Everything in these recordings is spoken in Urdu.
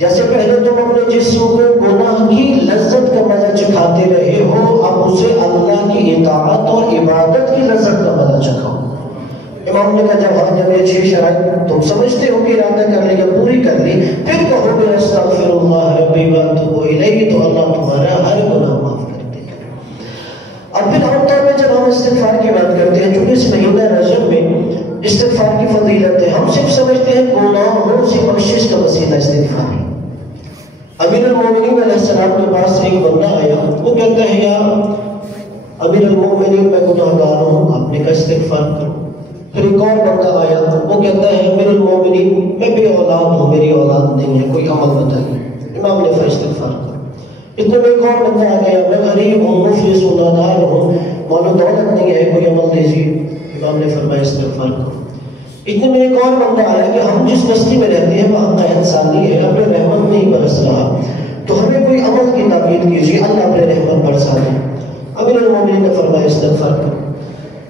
جیسے پہلے تم اپنے جسم کو گناہ کی لذت کا مزہ چکھاتے رہے ہو، اب اسے اللہ کی اطاعت اور عبادت کی لذت کا مزہ چکھاؤ۔ امام نے کہا جب یہ 6 شرائط تم سمجھتے ہو کہ ارادہ کر لی یا پوری کر لی، پھر کہو گے استغفر اللہ ربی واتوب الیہ، تو اللہ تمہارا ہر گناہ معاف کر دے گا۔ اب پھر عام طور پہ جب ہم استغفار کی بات کرتے ہیں، چونکہ اس مہینہ رجب میں استغفار کی فضیلت ہے، ہم صرف سمجھتے ہیں گناہوں سے بخشش کا وسیلہ استغفار ہے۔ امیر المومنین علیہ السلام کے پاس ایک بندہ آیا، وہ کہتا ہے یا امیر المومنین میں گناہ گار ہوں، آپ نے کہا استغفار کرو۔ پھر ایک اور بندہ آیا، وہ کہتا ہے امیر المومنین میں بے اولاد ہوں، میری اولاد نہیں ہے، کوئی عمل بتائیے۔ امام نے فرمایا استغفار کرو۔ اتنے میں ایک اور بندہ آ گیا، میں غریب ہوں، مفلس ہوں، نادار ہوں، مال و دولت نہیں ہے، کوئی عمل دیجیے۔ امام نے فرمایا استغفار کرو۔ اتنے میں ایک اور بندہ آیا کہ ہم جس بستی میں رہتے ہیں وہاں قحط سالی ہے، اپنے رحمت نہیں برس رہا، تو ہمیں کوئی عمل کی تعبیر کیجیے، اللہ اپنے رحمت برسا دے۔ امیر المومنین نے فرمایا استغفار کرو۔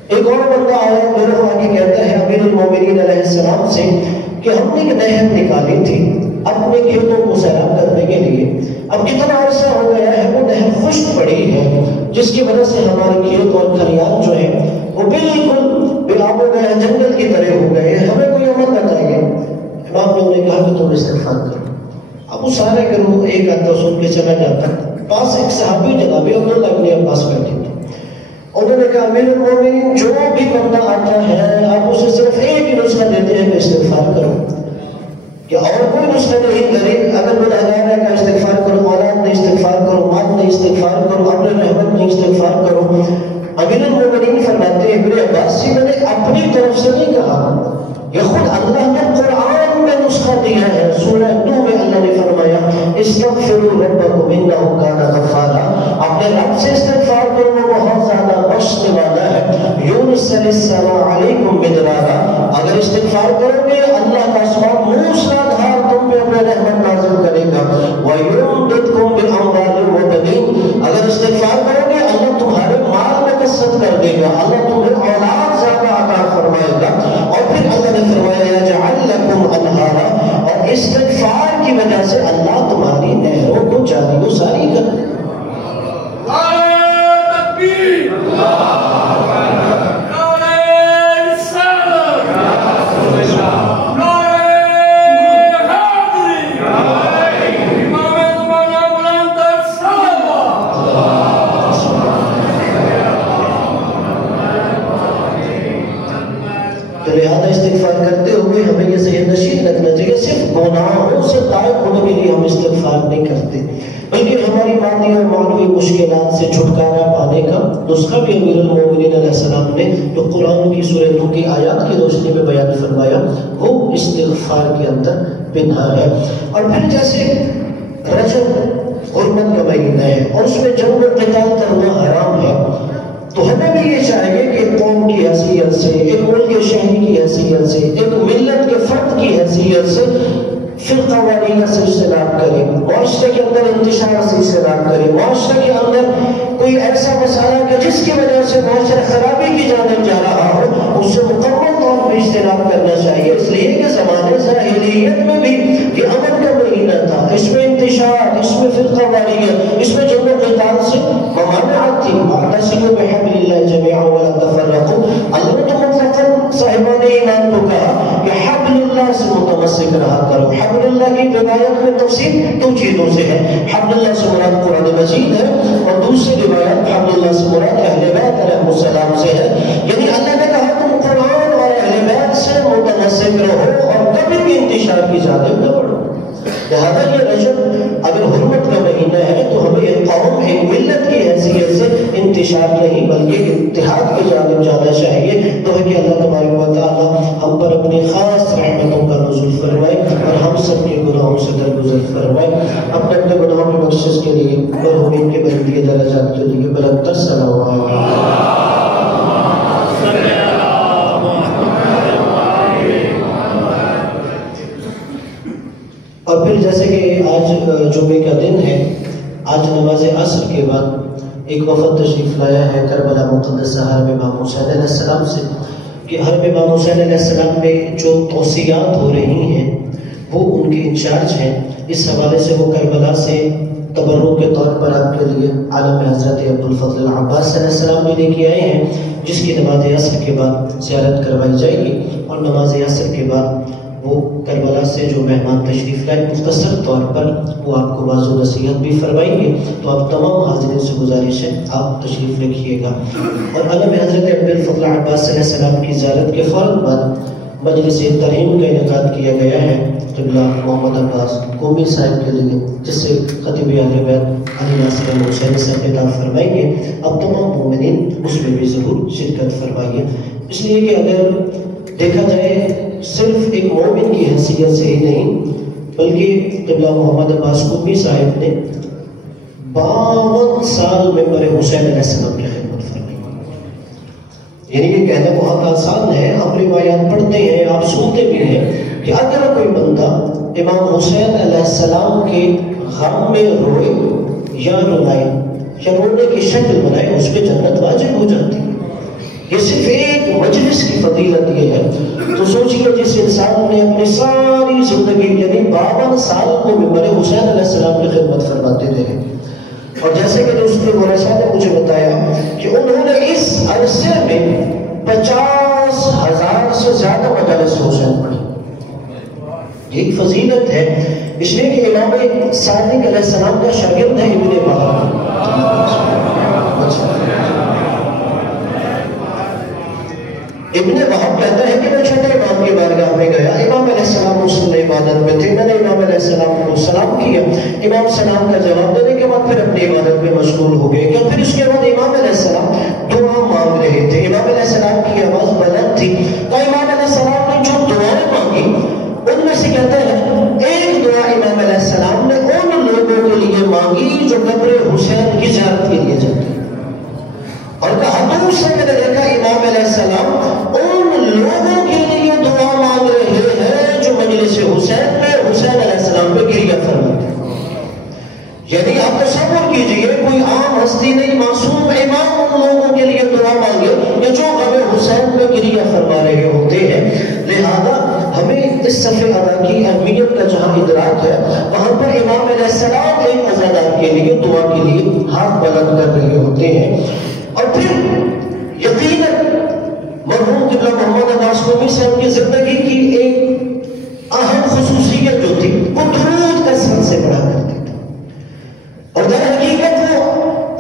ایک اور بندہ آیا، میرے کو آگے کہتا ہے امیر المومنین علیہ السلام سے کہ ہم نے ایک نہر نکالی تھی اپنے کھیتوں کو سیراب کرنے کے لیے، اب کتنا عرصہ ہو گیا ہے وہ نہر خشک پڑی ہے، جس کی وجہ سے ہمارے کھیت اور کھلیان جو ہے وہ بالکل بلاب ہو گئے، جنگل کی طرح ہو گئے ہیں، ہمیں کوئی عمل بتائیے۔ امام نے انہیں کہا کہ تم استغفار کرو۔ اب وہ سارے گروہ ایک آدھا سن کے چلا جاتا، پاس ایک صحابی جناب عبداللہ ابن عباس بیٹھے تھے، انہوں نے کہا امیر المومنین جو بھی بندہ آتا ہے آپ اسے صرف ایک ہی نسخہ دیتے ہیں کہ استغفار کرو، کہ اور کوئی نسخہ نہیں کرے، اگر گنہگار ہے کہ استغفار کرو، اولاد نہیں استغفار کرو، مال نہیں استغفار کرو، اپنے رحمت نہیں استغفار کرو۔ امیر المومنین فرماتے ہیں ابن عباس سے میں نے اپنی طرف سے نہیں کہا، یہ خود اللہ نے قرآن میں نسخہ دیا ہے۔ سورہ نوح میں اللہ نے فرمایا استغفروا ربکم انہ کان غفارا، اپنے رب سے استغفار کرو، وہ بہت زیادہ بخشنے والا ہے۔ یرسل السماء علیکم مدرارا، اگر استغفار کرو گے اللہ کا آسمان موسلا دھار تم پہ اپنے رحمت نازل کرے گا۔ ویمددکم باموال وبنین، اگر استغفار کرو گے اللہ تمہارے مال میں کثرت کر دے گا، اللہ تمہیں اولاد زیادہ عطا فرمائے گا۔ اور پھر اللہ نے فرمایا یجعل لکم انہارا، اور استغفار کی وجہ سے اللہ تمہاری نہروں کو جاری و ساری کر دے گا۔ لہذا استغفار کرتے ہوئے ہمیں یہ ذہن نشین رکھنا چاہیے، صرف گناہوں سے طائب ہونے کے لیے ہم استغفار نہیں کرتے، بلکہ ہماری مادی اور معنوی مشکلات سے چھٹکارا پانے کا نسخہ بھی امیر المومنین علیہ السلام نے جو قرآن کی سورہ نوح کی آیات کی روشنی میں بیان فرمایا وہ استغفار کے اندر پنہا ہے۔ اور پھر جیسے رجب حرمت کا مہینہ ہے اور اس میں جنگ و قتال کرنا حرام ہے، تو ہمیں بھی یہ چاہیے کہ ایک قوم کی حیثیت سے، ایک ملک کے شہری کی حیثیت سے، ایک ملت کے فرد کی حیثیت سے فرقہ واریت سے اجتناب کرے، معاشرے کے اندر انتشار سے اجتناب کرے، معاشرے کے اندر کوئی ایسا مسئلہ کہ جس کی وجہ سے معاشرہ خرابی کی جانب جا رہا ہو اس سے مکمل طور پر اجتناب کرنا چاہیے، اس لیے کہ زمانے جاہلیت میں بھی یہ امن کا مہینہ تھا، اس میں انتشار، اس میں فرقہ واریت، اس میں جنگ و قتال سے ممانعت تھی۔ واعتصموا بحبل اللہ جميعا ولا تفرقوا، اللہ نے مطلقاً صاحبان ایمان کو کہا کہ حبل اللہ سے متمسک رہا کرو۔ حبل اللہ کی روایت میں تفسیر دو چیزوں سے ہے، حبل اللہ سے مراد قرآن مجید ہے اور دوسری روایت حبل اللہ سے مراد اہل بیت علیہ السلام سے ہے، یعنی اللہ نے کہا تم قرآن اور اہل بیت سے متمسک رہو اور کبھی بھی انتشار کی جانب نہ بڑھو۔ لہذا یہ رجب اگر حرمت کا مہینہ ہے تو ہمیں ایک قوم، ایک ملت کی حیثیت سے انتشار نہیں بلکہ اتحاد کی جانب جانا چاہیے۔ تو ہے کہ اللہ تبارک و تعالی ہم پر اپنی خاص رحمتوں کا نزول فرمائے اور ہم سب کے گناہوں سے درگزر فرمائے، اپنے اپنے گناہوں کی بخشش کے لیے مرحومین کے بلندی درجات کے لیے بلند تر صلوات۔ اور پھر جیسے کہ آج جمعے کا دن ہے، آج نماز عصر کے بعد ایک وفد تشریف لایا ہے کربلا مقدسہ حرم امام حسین علیہ السلام سے، کہ حرم امام حسین علیہ السلام میں جو توسیعات ہو رہی ہیں وہ ان کے انچارج ہیں. اس حوالے سے وہ کربلا سے تبرک کے طور پر آپ کے لیے عالم حضرت ابوالفضل العباس علیہ السلام بھی لے کے آئے ہیں، جس کی نماز عصر کے بعد زیارت کروائی جائے گی. اور نماز عصر کے بعد وہ کربلا سے جو مہمان تشریف لائے مختصر طور پر وہ آپ کو واضح و نصیحت بھی فرمائیں گے. تو آپ تمام حاضرین سے گزارش ہے آپ تشریف رکھیے گا. اور عالم حضرت ابوالفضل العباس علیہ السلام کی زیارت کے فوراً بعد مجلس ترحیم کا انعقاد کیا گیا ہے قبلہ محمد عباس قومی صاحب کے لیے، جس سے خطیب اہل بیت علی ناصر احمد حسینی صاحب خطاب فرمائیں گے. اب تمام مومنین اس میں بھی ضرور شرکت فرمائیے، اس لیے کہ اگر دیکھا جائے صرف ایک مومن کی حیثیت سے ہی نہیں بلکہ قبلہ محمد عباس قومی صاحب نے 52 سال ممبر حسین علیہ السلام کی خدمت فرمائی. یعنی یہ کہنا بہت آسان ہے، ہم روایات پڑھتے ہیں، آپ سنتے بھی ہیں کہ اگر کوئی بندہ امام حسین علیہ السلام کے غم میں روئے یا رلائے یا رونے کی شکل بنائے اس پہ جنت واجب ہو جاتی ہے. یہ صرف ایک مجلس کی فضیلت یہ ہے. تو سوچیے جس انسان نے اپنی ساری زندگی یعنی 52 سال کو ممبر حسین علیہ السلام کی خدمت فرماتے رہے، اور جیسے کہ دوسرے مورثہ نے مجھے بتایا کہ انہوں نے اس عرصے میں 50,000 سے زیادہ مجالس حسین پڑھی. یہ فضیلت ہے، اس لیے کہ امام صادق علیہ السلام کا شاگرد ہے ابن وہب. ابن وہب کہتا ہے کہ میں چھٹے امام کی بارگاہ میں گیا، امام علیہ السلام مسلم عبادت میں تھے، میں نے امام علیہ السلام کو سلام کیا، امام سلام کا جواب دینے کے بعد پھر اپنی عبادت میں مشغول ہو گئے. کہ پھر اس کے بعد امام علیہ السلام دعا مانگ رہے تھے، امام علیہ السلام کی آواز بلند تھی، تو امام علیہ السلام نے جو دعائیں مانگی ان میں سے کہتا ہے ایک دعا امام علیہ السلام نے ان لوگوں کے لیے مانگی جو قبر حسین کی زیارت کے لیے جاتے، اور کہا دور سے میں نے دیکھا امام علیہ السلام ان لوگوں کے لیے دعا مانگ رہے ہیں جو مجلس حسین میں حسین علیہ السلام پہ گریہ فرماتے ہیں. یعنی آپ تصور کیجئے کوئی عام ہستی نہیں، معصوم امام ان لوگوں کے لیے دعا مانگے کہ جو قبر حسین میں گریہ فرما رہے ہوتے ہیں. لہذا ہمیں اس صفحے ادا کی اہمیت کا جہاں ادراک ہے وہاں پر امام علیہ السلام ایک عزادار کے لیے دعا کے لیے ہاتھ بلند کر رہے ہوتے ہیں. اور پھر یقیناً مرحوم قبلہ محمد عباس قومی صاحب کی زندگی کی ایک اہم خصوصیت جو تھی وہ درود کثرت سے پڑھا کرتے تھے، اور در حقیقت وہ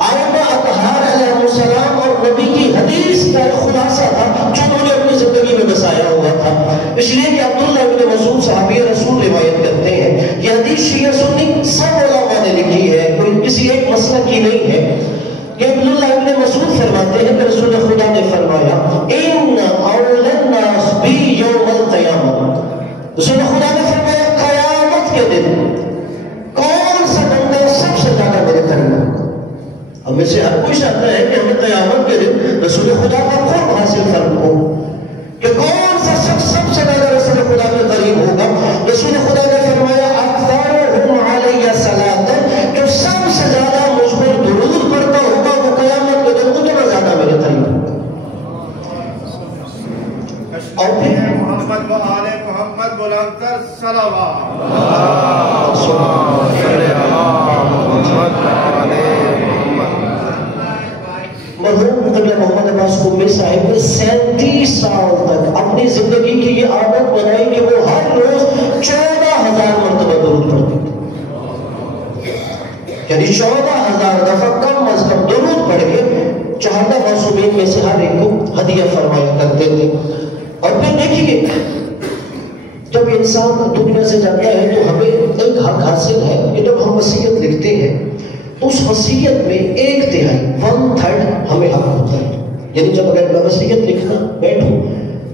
آئمہ اطہار علیہ السلام اور نبی کی حدیث کا ایک خلاصہ تھا جو انہوں نے اپنی زندگی میں بسایا ہوا تھا. اس لیے کہ عبداللہ بن مسعود صحابی رسول روایت کرتے ہیں یہ حدیث شیعہ سنی سب علماء نے لکھی ہے، کوئی کسی ایک مسئلہ کی نہیں ہے. کہ عبداللہ ابن مسعود فرماتے ہیں کہ رسول خدا نے فرمایا ان اول الناس بی یوم القیامہ، رسول خدا نے فرمایا قیامت کے دن کون سا بندہ سب سے زیادہ میرے قریب ہوگا. ہم میں سے ہر کوئی چاہتا ہے کہ ہمیں قیامت کے دن رسول خدا کا قرب حاصل فرق ہو، کہ کون سا شخص سب سے زیادہ رسول خدا کے قریب ہوگا. رسول خدا نے فرمایا اکثرهم علی صلاۃ، جو سب سے زیادہ مجھ پر درود پڑھتا ہوگا وہ قیامت کے دن اتنا زیادہ میرے قریب ہوگا. اور پھر محمد و آل محمد بلند کر صلوات. مرحوم قبلہ محمد عباس قومی صاحب نے 37 سال تک اپنی زندگی کی یہ عادت بنائی کہ وہ ہر روز 14,000 مرتبہ درود پڑھتے تھے. یعنی 14,000 دفعہ کم از کم درود پڑھ کے 14 معصومین میں سے ہر ایک کو ہدیہ فرمایا کرتے تھے. اور پھر دیکھیے جب انسان دنیا سے جاتا ہے تو ہمیں ایک حق حاصل ہے کہ جب ہم وصیت لکھتے ہیں تو اس وصیت میں 1/3 ہمیں حق ہوتا ہے. یعنی جب اگر میں وصیت لکھنا بیٹھوں،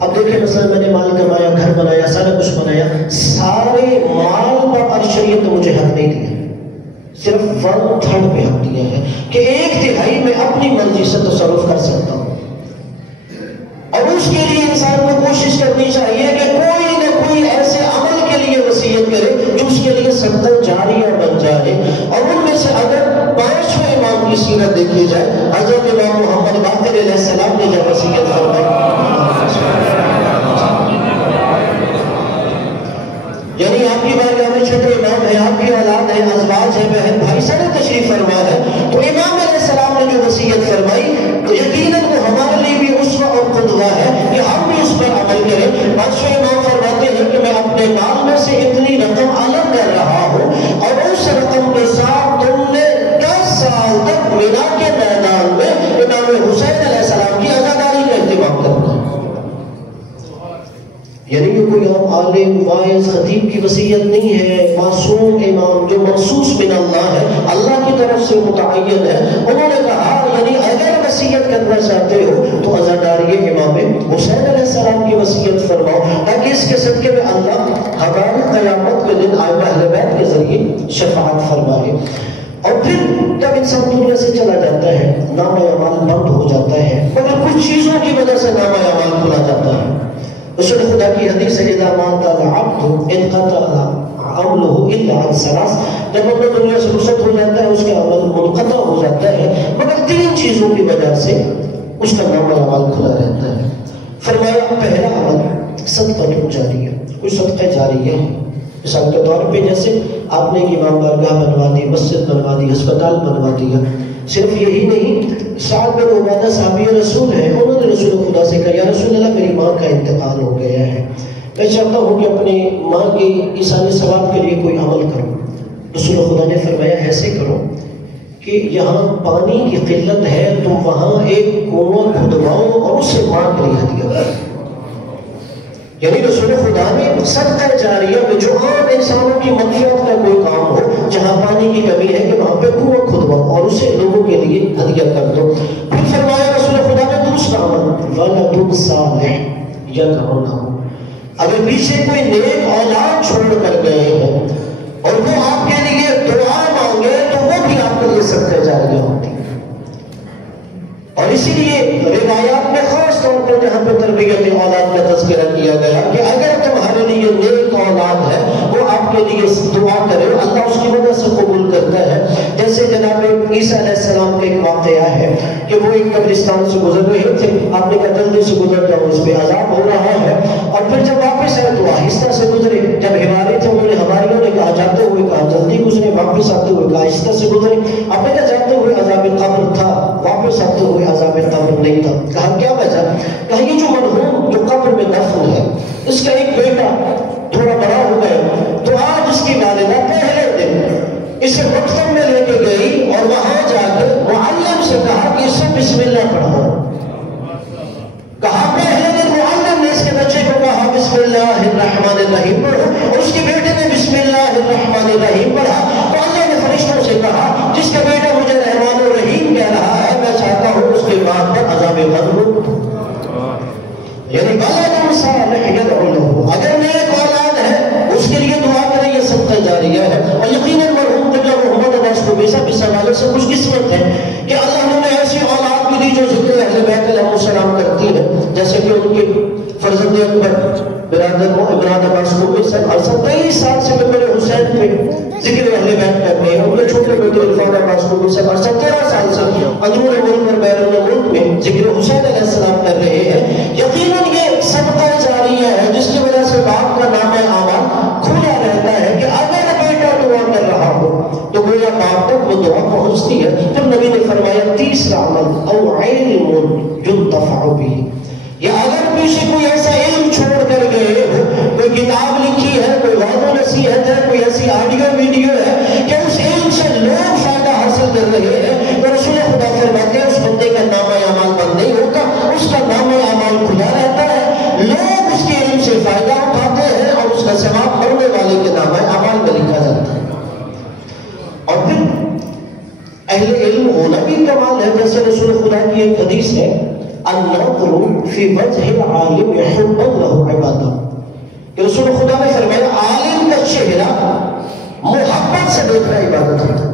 اب دیکھیں مثلا میں نے مال کمایا، گھر بنایا، سارا کچھ بنایا، سارے مال پر ارشریت تو مجھے حق نہیں دیا، صرف 1/3 پہ حق دیا ہے کہ 1/3 میں اپنی مرضی سے تصرف کر سکتا ہوں. اور اس کے لیے انسان کو کوشش کرنی چاہیے کہ کوئی نہ کوئی ایسے عمل کے لیے وصیت کرے جو اس کے لیے صدقہ جاریہ بن جائے. اور ان میں سے اگر 5 امام کی سیرت دیکھی جائے، حضرت امام محمد باقر علیہ السلام نے جو وصیت فرمائی، یعنی آپ کی چاہے آپ کی اولاد ہے، ازواج ہے، بہن بھائی سارے تشریف فرما ہے، تو امام علیہ السلام نے جو وصیت فرمائی تو یقیناً وہ ہمارے لیے بھی اسوہ اور قدوہ ہے کہ ہم بھی اس پر عمل کریں۔ بادشاہ امام فرماتے ہیں کہ میں اپنے مال میں سے اتنی رقم الگ کر رہا ہوں اور اس رقم کے ساتھ تم نے 10 سال تک مینا کے میدان میں امام حسین علیہ السلام کی عزاداری کا اہتمام کرنا۔ یعنی یہ کوئی عالم واعظ خطیب کی وصیت نہیں ہے، معصوم امام جو مخصوص من اللہ ہے، اللہ کی طرف سے متعین ہے، انہوں نے کہا یعنی اگر وصیت کرنا چاہتے ہو تو عزاداری امام حسین علیہ السلام کی وصیت فرماؤ تاکہ اس کے صدقے میں اللہ ہماری قیامت کے دن ائمہ اہل بیت کے ذریعے شفاعت فرمائے۔ اور پھر جب انسان دنیا سے چلا جاتا ہے نامہ اعمال بند ہو جاتا ہے، مگر کچھ چیزوں کی وجہ سے نامہ اعمال کھلا جاتا ہے۔ رسول خدا کی حدیث ہے اذا مات العبد انقطع عمله الا عن ثلاث، جب وہ دنیا سے رخصت ہو جاتا ہے اس کا عمل منقطع ہو جاتا ہے مگر 3 چیزوں کی وجہ سے اس کا نامہ اعمال کھلا رہتا ہے۔ فرمایا پہلا عمل صدقہ جاریہ، کوئی صدقہ جاریہ ہے، مثال کے طور پہ جیسے آپ نے ایک امام بارگاہ بنوا دی، مسجد بنوا دی، ہسپتال بنوا دیا۔ صرف یہی نہیں، سعد بن عبادہ صحابی رسول ہیں، انہوں نے رسول خدا سے کہا یا رسول اللہ میری ماں کا انتقال ہو گیا ہے، میں چاہتا ہوں کہ اپنی ماں کی ایصال ثواب کے لیے کوئی عمل کروں۔ رسول خدا نے فرمایا ایسے کرو کہ یہاں پانی کی قلت ہے تو وہاں ایک کنواں کھدواؤ اور اسے ماں کے لیے ہدیہ کرو۔ یعنی رسول خدا نے صدقہ جاریہ میں جو عام انسانوں کی مغفرت کا کوئی کام ہو، جہاں پانی کی کمی ہے کہ وہاں پہ کنواں کھدواؤ اور اسے لوگوں کے لیے ہدیہ کر دو۔ پھر فرمایا رسول خدا نے دوسرا عمل ولد صالح یدعو، اگر پیچھے کوئی نیک اولاد چھوڑ کر گئے ہیں اور وہ آپ کے لیے دعا مانگے تو وہ بھی آپ کے لیے صدقہ جاریہ ہوتی ہے۔ اور اسی لیے روایات میں خاص طور پر جہاں پہ تربیت اولاد کا تذکرہ کیا گیا کہ اگر تمہارے لیے نیک اولاد ہے وہ آپ کے لیے دعا کرے، اللہ اس کی وجہ سے قبول کرتا ہے۔ جیسے جناب عیسیٰ علیہ السلام کا ایک واقعہ ہے کہ وہ ایک قبرستان سے گزر رہے تھے، آپ نے کہا جلدی سے گزر جاؤ اس پہ عذاب ہو رہا ہے، اور پھر جب واپس آئے تو آہستہ سے گزرے۔ جب ہمارے تھے انہوں نے ہماریوں نے کہا جاتے ہوئے کہا جلدی گزرے، واپس آتے ہوئے کہا آہستہ سے گزرے۔ آپ نے کہا جاتے ہوئے عذاب قبر تھا، واپس آتے ہوئے عذاب قبر نہیں تھا۔ کہا کیا وجہ؟ کہا یہ جو مرحوم جو قبر میں دفن ہے اس کا ایک بیٹا تھوڑا بڑا ہو گیا تو آج اس کی والدہ پہلے دن اسے مکتب میں لے کے گئی اور وہاں جا کے معلم سے کہا کہ اسے بسم اللہ پڑھو۔ کہا پہلے دن معلم نے اس کے بچے کو کہا بسم اللہ الرحمن الرحیم پڑھو اور اس کے بیٹے نے بسم اللہ الرحمن الرحیم پڑھا، تو اللہ نے فرشتوں سے کہا جس کا بیٹا مجھے رحمان الرحیم کہہ رہا ہے میں چاہتا ہوں اس کے بعد پر عذاب قبر ہو۔ یعنی ولد صالح یدعو لہ، اگر نیک اولاد ہے اس کے لیے دعا کریں، یہ صدقہ جاریہ ہے۔ اور یقیناً مرحوم قبلہ محمد عباس کو بیسا بھی سوالوں سے خوش قسمت ہے کہ اللہ نے ایسی اولاد بھی دی جو ذکر اہل بیت علیہ السلام کرتی ہے، جیسے کہ ان کے فرزند اکبر برادر ابراہیم عباس کو بیسا اور 23 سال سے ممبر حسین پہ ذکر اہل بیت کر رہے ہیں، ان کے چھوٹے بیٹے عرفان عباس کو بیسا اور 17 سال سے اندرون ملک اور بیرون ملک میں ذکر حسین علیہ السلام کر رہے ہیں۔ یقیناً یہ صدقہ جاریہ ہے جس کی وجہ سے باپ کا نام اعمال کھلا رہتا ہے کہ اگر بیٹا دعا کر رہا ہو تو گویا باپ تک وہ دعا پہنچتی ہے۔ پھر نبی نے فرمایا تیسرا عمل او علم ينتفع به، یا اگر پیچھے کوئی ایسا علم چھوڑ کر گئے ہو، کوئی کتاب لکھی ہے، کوئی واضح نصیحت ہے، کوئی ایسی آڈیو ویڈیو ہے کہ اس علم سے لوگ فائدہ حاصل کر رہے ہیں، تو رسول خدا فرماتے ہیں اس بندے کا نامہ اعمال بند نہیں ہوتا، اس کا نامہ اعمال کھلا رہتا ہے، لوگ اس کے علم سے فائدہ اٹھاتے ہیں اور اس کا ثواب پڑھنے والے کے نامہ اعمال میں لکھا جاتا ہے۔ اور پھر اہل علم ہونا بھی کمال ہے، جیسے رسول خدا کی ایک حدیث ہے النظر فی وجہ العالم حبا له عبادہ، کہ رسول خدا نے فرمایا عالم کا چہرہ محبت سے دیکھنا عبادت ہوتا ہے۔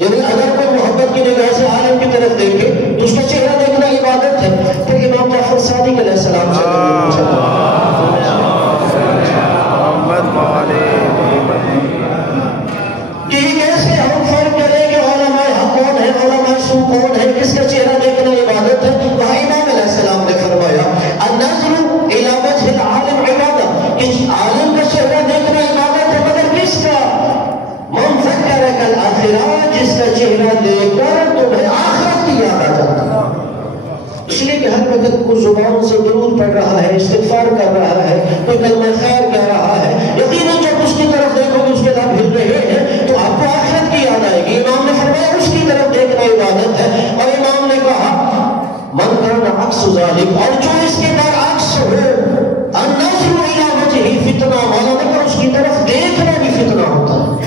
یعنی اگر کوئی محبت کی نگاہ سے عالم کی طرف دیکھے تو اس کا چہرہ دیکھنا عبادت ہے۔ پھر امام جعفر صادق علیہ السلام سے کہ کیسے ہم فرق کریں کہ علماء حق کون ہے، علماء سو کون ہے، کس کا چہرہ دیکھنا عبادت ہے؟ وہاں امام علیہ السلام نے فرمایا النظر الی وجہ العالم عبادہ، کہ عالم کا چہرہ دیکھنا عبادت ہے، مگر کس کا؟ کوئی زبان سے درود پڑھ رہا ہے، استغفار کر رہا ہے، کوئی کلمہ خیر کہہ رہا ہے، یقیناً جب اس کی طرف دیکھو گے اس کے لب ہل رہے ہیں تو آپ کو آخرت کی یاد آئے گی۔ امام نے فرمایا اس کی طرف دیکھنا عبادت ہے، اور امام نے کہا من کان عکس ذالک، اور جو اس کے برعکس ہو، النظر الی وجہہ فتنہ، مولا نے کہا اس کی طرف دیکھنا بھی فتنہ ہوتا ہے،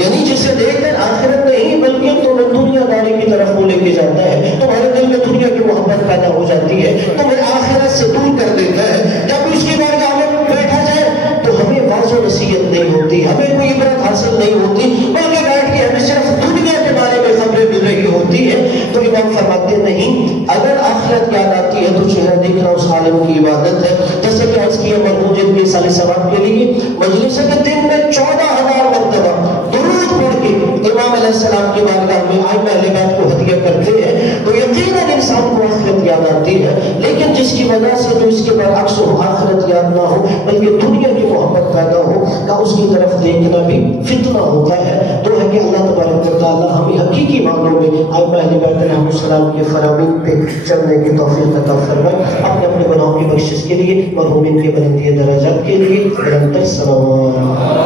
یعنی جسے دیکھ کر آخرت نہیں بلکہ تمہیں دنیا داری کی طرف وہ لے کے جاتا ہے، تمہارے دل میں دنیا کی محبت پیدا ہو جاتی ہے، تمہیں آخرت سے دور کر دیتا ہے۔ جب اس کی بارگاہ میں بیٹھا جائے تو ہمیں واعظ و نصیحت نہیں ہوتی، ہمیں کوئی عبرت حاصل نہیں ہوتی، بلکہ بیٹھ کے ہمیں صرف دنیا کے بارے میں خبریں مل رہی ہوتی ہے۔ تو امام فرماتے نہیں، اگر آخرت یاد آتی ہے تو چہرہ دیکھنا اس عالم کی عبادت ہے۔ جیسے کہ عرض کیا مرحوم جن کے سال ثواب کے لیے مجلس کے دن میں 14,000 مرتبہ درود پڑھ کے امام علیہ السلام کی بارگاہ میں ائمہ اہل بیت کو ہدیہ کرتے ہیں تو یقیناً انسان کو آخرت یاد آتی ہے، لیکن جس کی وجہ سے جو اس کے برعکس ہو، آخرت یاد نہ ہو بلکہ دنیا کی محبت پیدا ہو، کا اس کی طرف دیکھنا بھی فتنہ ہوتا ہے۔ تو ہے کہ اللہ تبارک و تعالی ہمیں حقیقی معنوں میں ائمہ اہل بیت علیہ السلام کے فرامین پہ چلنے کی توفیق عطا فرمائے۔ اپنے اپنے گناہوں کی بخشش کے لیے، مرحومین کے بلندی درجات کے لیے نرنتر سلام۔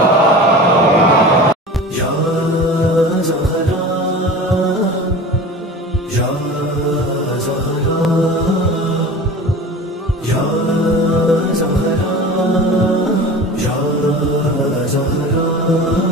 Zahra